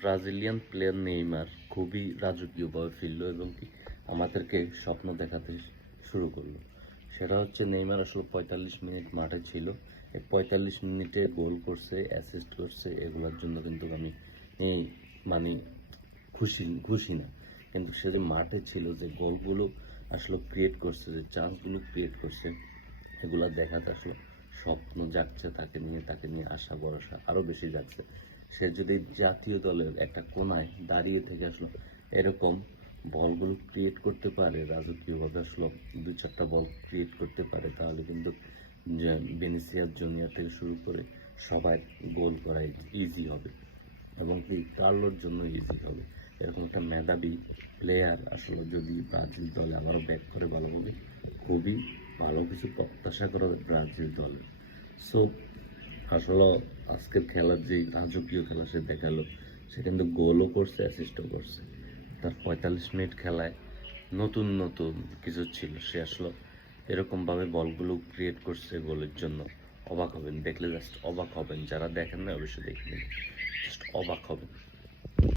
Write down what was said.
Brazilian player Neymar খুবই রাজকীয়ভাবে ফিরল এবং কি আমাদেরকে স্বপ্ন দেখাতে শুরু করলো। সেটা হচ্ছে নেইমার আসলে 45 মিনিট মাঠে ছিল। এই 45 মিনিটে গোল করছে, অ্যাসিস্ট করছে, এগুলোর জন্য কিন্তু আমি মানে খুশি না। কিন্তু সে যে মাঠে ছিল, যে গোলগুলো আসলে ক্রিয়েট করছে, যে চান্সগুলো ক্রিয়েট করছে, এগুলো দেখাতে আসলে স্বপ্ন জাগছে তাকে নিয়ে আশা ভরসা আরও বেশি জাগছে। সে যদি জাতীয় দলের একটা কোনায় দাঁড়িয়ে থেকে আসলে এরকম বলগুলো ক্রিয়েট করতে পারে, রাজকীয়ভাবে আসলে 2-4টা বল ক্রিয়েট করতে পারে, তাহলে কিন্তু ভিনিসিয়াস জুনিয়র থেকে শুরু করে সবাই গোল করা ইজি হবে এবং কি কার্লোর জন্য ইজি হবে। এরকম একটা মেধাবী প্লেয়ার আসলে যদি ব্রাজিল দলে আবারও ব্যাক করে ভালোভাবে, খুবই ভালো কিছু প্রত্যাশা করা ব্রাজিল দলের। সো আসলে আজকের খেলার যে রাজকীয় খেলা সে দেখালো, সে কিন্তু গোলও করছে, অ্যাসিস্টও করছে। তার 45 মিনিট খেলায় নতুন নতুন কিছু ছিল। সে আসলে এরকমভাবে বলগুলো ক্রিয়েট করছে গোলের জন্য, অবাক হবেন দেখলে, জাস্ট অবাক হবেন। যারা দেখেন না অবশ্যই দেখে নিন, জাস্ট অবাক হবেন।